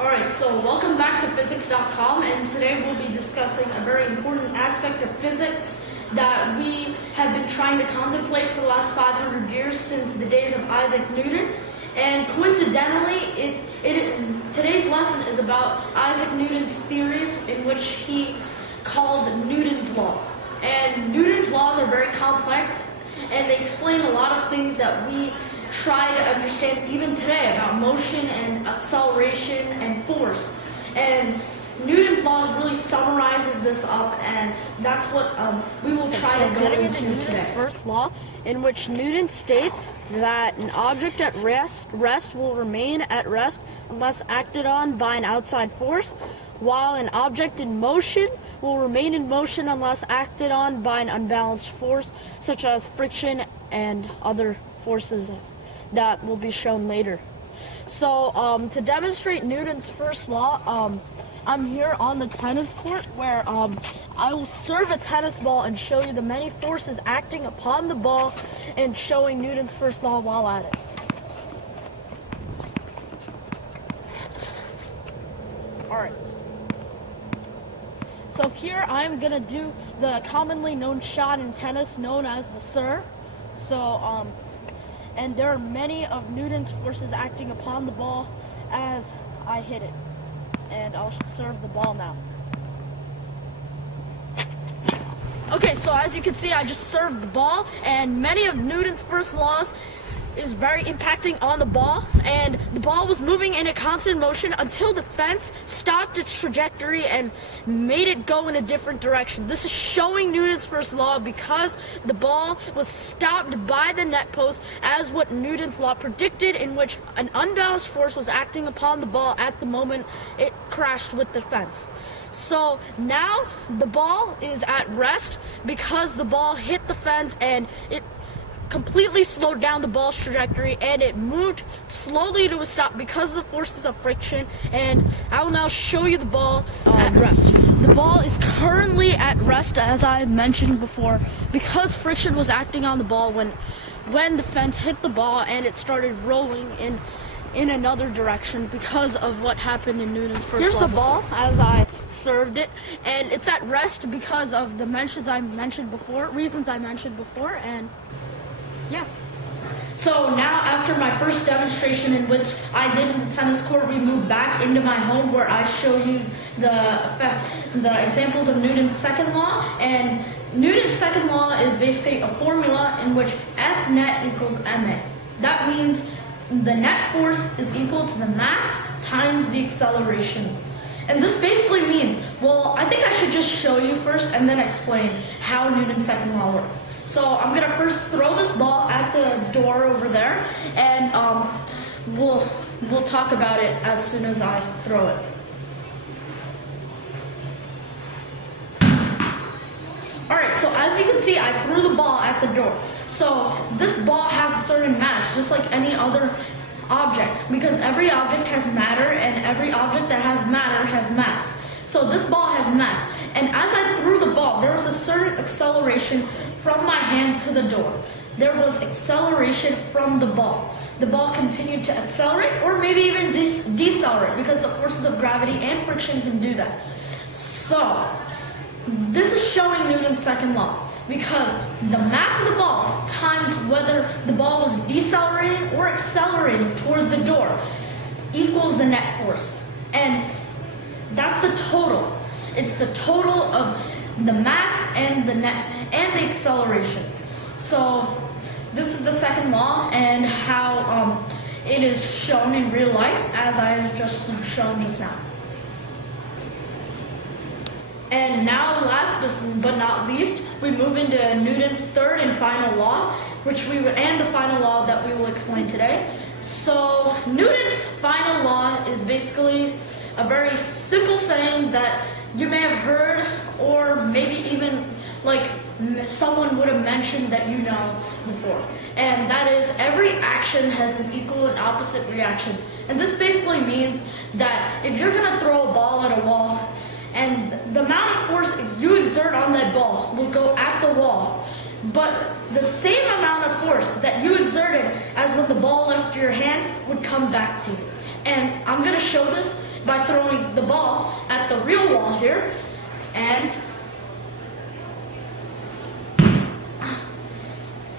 Alright, so welcome back to physics.com, and today we'll be discussing a very important aspect of physics that we have been trying to contemplate for the last 500 years since the days of Isaac Newton. And coincidentally, today's lesson is about Isaac Newton's theories, in which he called Newton's laws. And Newton's laws are very complex, and they explain a lot of things that we try to understand even today about motion and acceleration and force. And Newton's laws really summarizes this up, and that's what we will try to go into today. First law, in which Newton states that an object at rest will remain at rest unless acted on by an outside force, while an object in motion will remain in motion unless acted on by an unbalanced force, such as friction and other forces that will be shown later. So to demonstrate Newton's first law, I'm here on the tennis court where I will serve a tennis ball and show you the many forces acting upon the ball and showing Newton's first law while at it. Alright. So here I'm going to do the commonly known shot in tennis known as the serve. So, and there are many of Newton's forces acting upon the ball as I hit it. And I'll serve the ball now. Okay, so as you can see, I just served the ball, and many of Newton's first laws is very impacting on the ball, and the ball was moving in a constant motion until the fence stopped its trajectory and made it go in a different direction. This is showing Newton's first law because the ball was stopped by the net post as what Newton's law predicted, in which an unbalanced force was acting upon the ball at the moment it crashed with the fence. So now the ball is at rest because the ball hit the fence and it completely slowed down the ball's trajectory, and it moved slowly to a stop because of the forces of friction. And I will now show you the ball at rest. The ball is currently at rest, as I mentioned before, because friction was acting on the ball when the fence hit the ball, and it started rolling in another direction because of what happened in Newton's first law. Here's the ball as I served it, and it's at rest because of the reasons I mentioned before, and yeah. So now, after my first demonstration in which I did in the tennis court, we moved back into my home where I show you the examples of Newton's second law. And Newton's second law is basically a formula in which F net equals ma. That means the net force is equal to the mass times the acceleration. And this basically means, well, I think I should just show you first and then explain how Newton's second law works. So I'm going to first throw this ball at the door over there, and we'll talk about it as soon as I throw it. Alright, so as you can see, I threw the ball at the door. So this ball has a certain mass, just like any other object, because every object has matter, and every object that has matter has mass. So this ball has mass, and as I threw the ball, there was a certain acceleration from my hand to the door. There was acceleration from the ball. The ball continued to accelerate, or maybe even decelerate, because the forces of gravity and friction can do that. So this is showing Newton's second law, because the mass of the ball times whether the ball was decelerating or accelerating towards the door equals the net force. And that's the total. It's the total of the mass and the net and the acceleration. So this is the second law, and how it is shown in real life, as I just shown just now. And now, last but not least, we move into Newton's third and final law, and the final law that we will explain today. So Newton's final law is basically a very simple saying that you may have heard, or maybe even like someone would have mentioned that you know before. And that is, every action has an equal and opposite reaction. And this basically means that if you're going to throw a ball at a wall, and the amount of force you exert on that ball will go at the wall, but the same amount of force that you exerted as when the ball left your hand would come back to you. And I'm going to show this by throwing the ball at the real wall here. And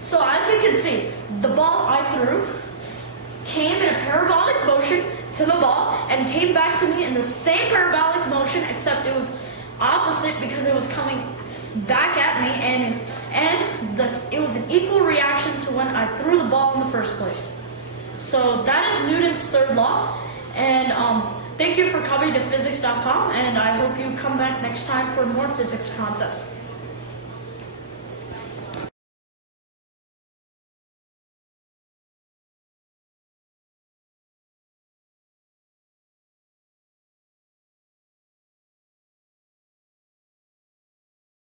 so as you can see, the ball I threw came in a parabolic motion to the ball and came back to me in the same parabolic motion, except it was opposite because it was coming back at me, and it was an equal reaction to when I threw the ball in the first place. So that is Newton's third law, and thank you for coming to physics.com, and I hope you come back next time for more physics concepts.